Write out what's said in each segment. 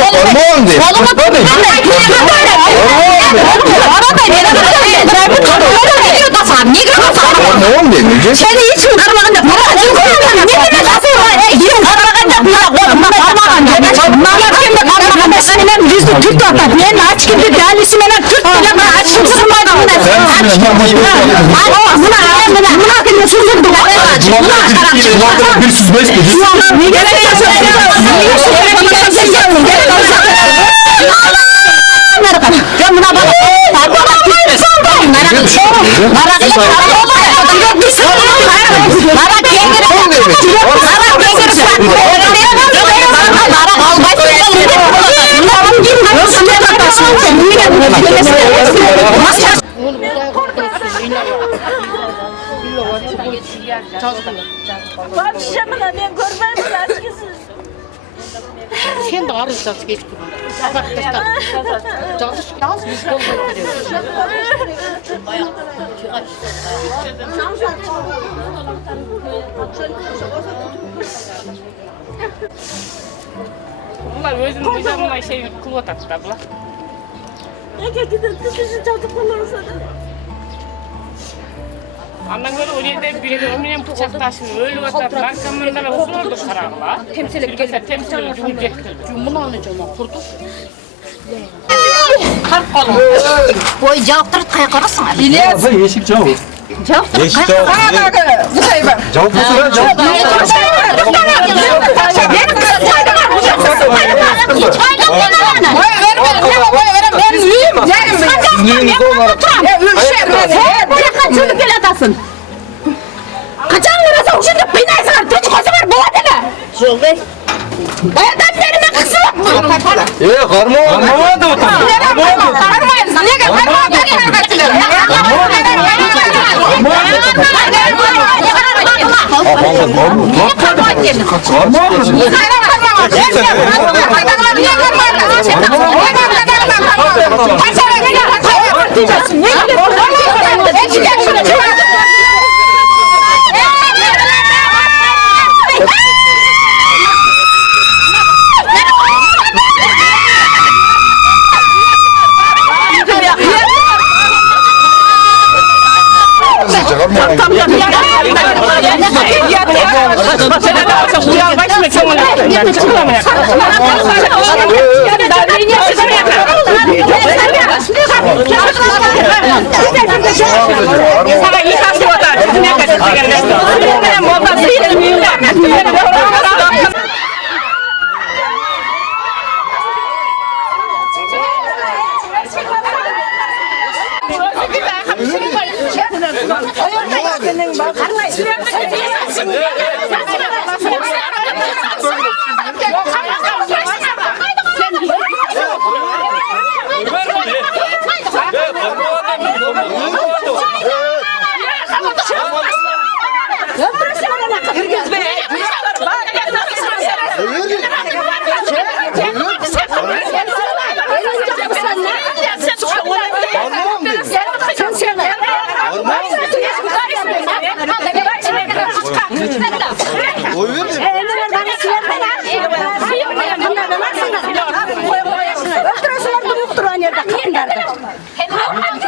Hormon değil. Hormon değil. Seni hiç mi karmakanda? Ne ben yüzü Türk atar. Ben aç gibi değerlisi bana Türk bile bana aç sırmaydı buna hakkında sözüm bu. Bir süzmeç mi? Ne gerekiyorsun? Ben buna bak. Sen de arızsız geç kurun. Çalış yaz biz kol götürüyoruz. Bunlar özünün hocamına şey kılıvat attı abla. Andan böyle oraya biri ömrüne bıçak taşını öyle atar. Markamında ve osurdu sarağla. Temsilip geldi. Temsilip cumhuriyettir. Bunu anlayacağım ama kurduk. Boy cevap tırıt kaya karasın. İlyas. Yeşil cevap. Cevap tırıt kaya Cevap. Cevap mısın? Cevap. Kaçan lirası şimdi binaysan tüç kozu var bu adına. Şöyle. Bayadan verime kısılık mı? Harman. Harman da utan. Karmayız. Niye gel? Karmayız.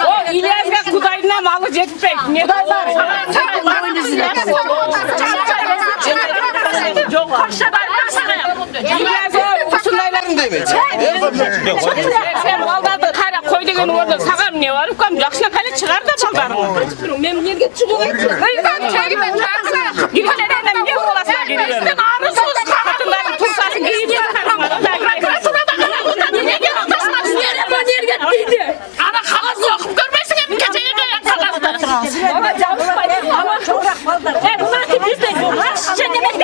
O İlyas'la Kuday'la malı jetpek. Ne var? İlyas o kusunayların demek. Sen baldadı kara koyduğun orada sağam ne var? Kam yakşına kale çıkar da baldarım. Ben yerge çıkıyorum. Hayır çayı ben çağırsa. Gülhane'den ne olasına geliyorum. Ben ağrısız kadınların tursası giyiyor. Ana kağız yok. Görmesin hep geceye gelen kağızlar. Ama çalışmayın. Ama çok rakbaldır. Bunlar ki biz de şişe demek.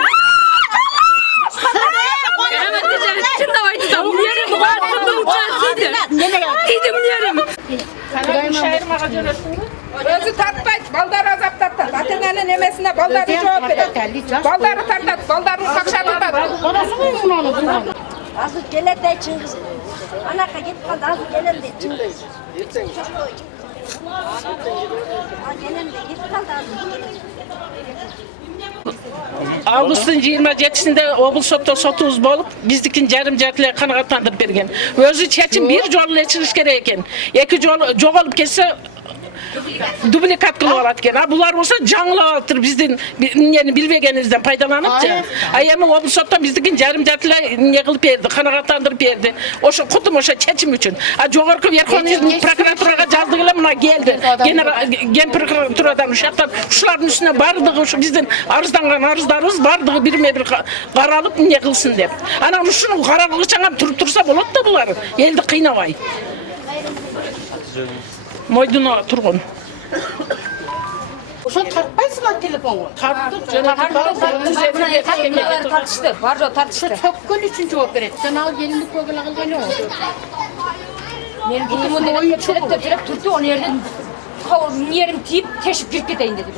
Şimdi oydu da yerim var. Gidim yerim. Sana bir şair mağazı Özü tartmayız, baldarı azaptattat. Atenenin emesine baldarı cevap eder. Baldarı tartat, baldarını kakşatıtat. Azı gelir de Çıngiz. Anaka git kaldı, azı gelir de Çıngiz. Gelen de git kaldı, azı gelir. Ağustos'un 27'sinde obul sotto sotubuz bolup bizdikin jarım jartile kanagatlantırıp bergen. Özü çeçim bir jolu geçiriş gerek eken. Eki jolu jogolup ketse duplikat kılıp alat eken. Ha bular bolsa жаңылап alıptır bizden yani bilbegenizden faydalanıpça. Ay ama obul sotto bizdikin jarım jartile ne kılıp berdi, kanagatlantırıp berdi. Oşo kutum oşo çeçim üçün. Ha jogorku Verховный prokuraturaga жаздыгыла mına geldi. Gen prokuraturadan uşaktan uşuların üstüne bardığı şu bizden arızdangan arızlarımız bardığı birime bir qaralып ne kılsın dep. Ana şunu qaralığı çangam turup tursa bolot da bular. Eldi kıynabay. Moyduna turgun. Ошо тартпайсың а телефонго. Tarttık canım. Tartıştı. Var o tartıştı. Tökkөн үчүн жооп берет. Сен ал келиндик көбүлө кылган жок. Benim kutumun dedim tepelep turdu onu yerden yerim tiyip teşip girip gideyim dedi.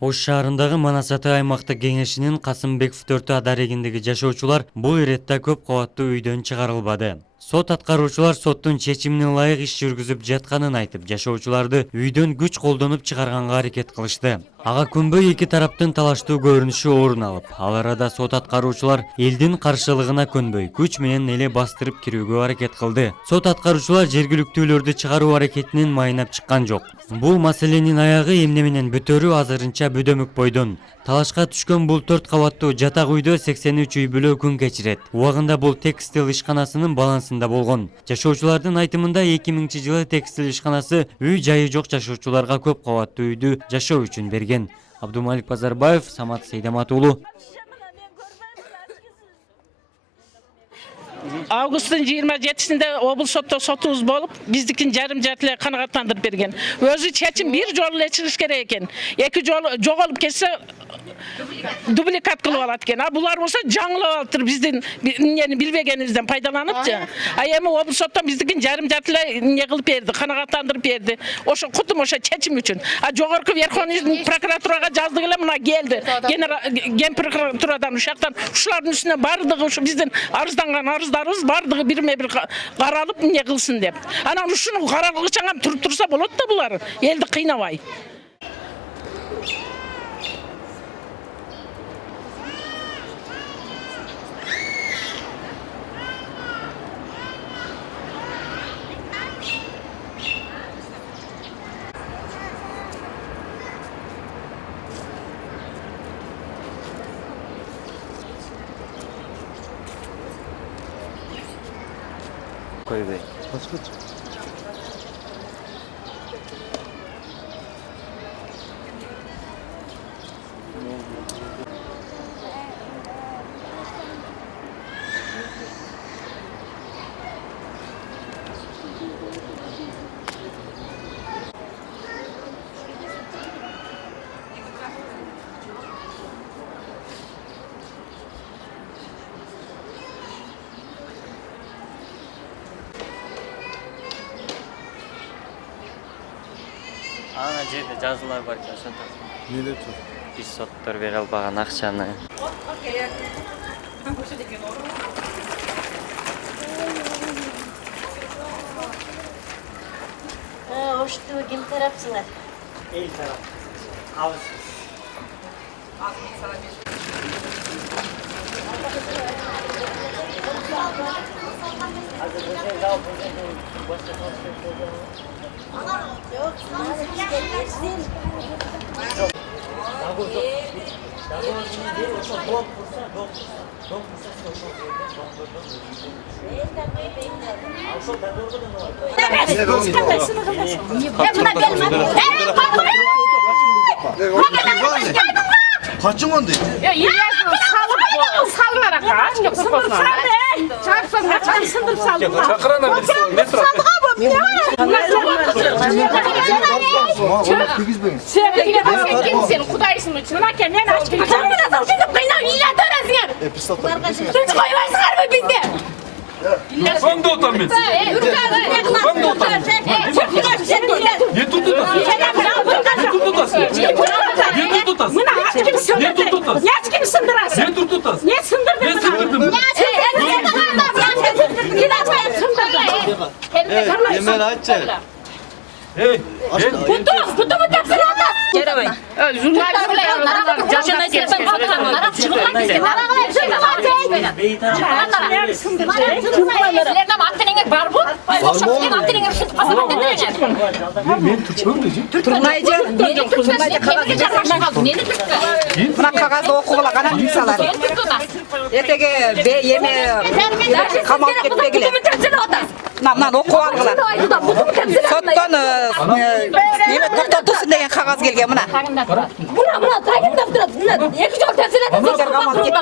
Ош шаарындагы Манасаты аймактык кеңешинин Касымбеков 4 дарегиндеги жашоочулар бул иретте көп кабаттуу үйдөн чыгарылбады. Сот аткаруучулар соттун чечимине ылайык иш жүргүзүп жатканын айтып, жашоочуларды үйдөн күч колдонуп чыгарганга аракет кылышты. Ага күнбөй эки тараптын талаштуу көрүнүшү орун алып, ал арада сот аткаруучулар элдин каршылыгына көнбөй, күч менен эле бастырып кирүүгө аракет кылды. Сот аткаруучулар жергиликтүүлөрдү чыгаруу аракетинин майнап чыккан жок. Бул маселенин аягы эмне менен бүтөрү азырынча бөдөмүк бойдон. Талашка түшкөн бул 4 кабаттуу жатак үйдө 83 үй бүлө күн кечирет. Убагында бул текстил ишканасынын балансында болгон. Жашоочулардын айтымында 2000-жылы текстил ишканасы үй жайы жок жашоочуларга көп кабаттуу үйдү жашоо үчүн берген. Абдумалик Базарбаев, Самат Сейдамат уулу. Ağustos'un 27'sinde obul sotto sotubuz bolup bizdikin jarım jartile kanagatlantırıp bergen. Özü çeçim bir jolu geçiriş gerek eken. Eki jolu jogolup ketse duplikat kılıp alat eken. Ha bular bolsa жаңылап alıptır bizden yani bilbegenizden faydalanıpça. Ay ama obul sotto bizdikin jarım jartile ne kılıp berdi, kanagatlantırıp berdi. Oşo kutum oşo çeçim üçün. Ha jogorku Verховный prokuraturaga жаздыгыла mına geldi. Gen prokuraturadan uşaktan uşuların üstüne bardığı şu bizden arızdangan arızlarımız bardığı birime bir qaralып ne kılsın dep. Ana şunu qaralığı çangam turup tursa bolot da bular. Eldi kıynabay. Койбой. Ана жерде жазуулар бар экен, ошонтон. Эмне деп тур? Биз соттор бере албаган акчаны. Ошто ким тарапсыңар? Эл тарап. Абыз. Kaçın ondu? Ya yiyesini salınarak aç yok sokosuna. Çarpsın sındır saldım. Çakırana birisi metro. Sen kimsin? Kudaysın mı? Çınarken ben açtım. Kaçan mırasa uşundu kıynav ilan töresinger. Tüç koyuvarsınlar mı bizde? Ben de otam ben. Ben de otam. Ye tututas. Ye tututas. Ye tututas. Yaş kim sındırasın? Ye tututas. Ne sındırdın? Ne sındırdım? Yemen açacak. Hey. Kutu mu tepsin ondan? Ben Türkçe Buna kagazda okuğula kanan kimsalar. Ertege be yeme kamal ketmegile. Nan oku algılar. Sottan yeme toktatusun degen kagaz gelgen buna. Buna tayın daftıra. Buna 2 jol tepsile de.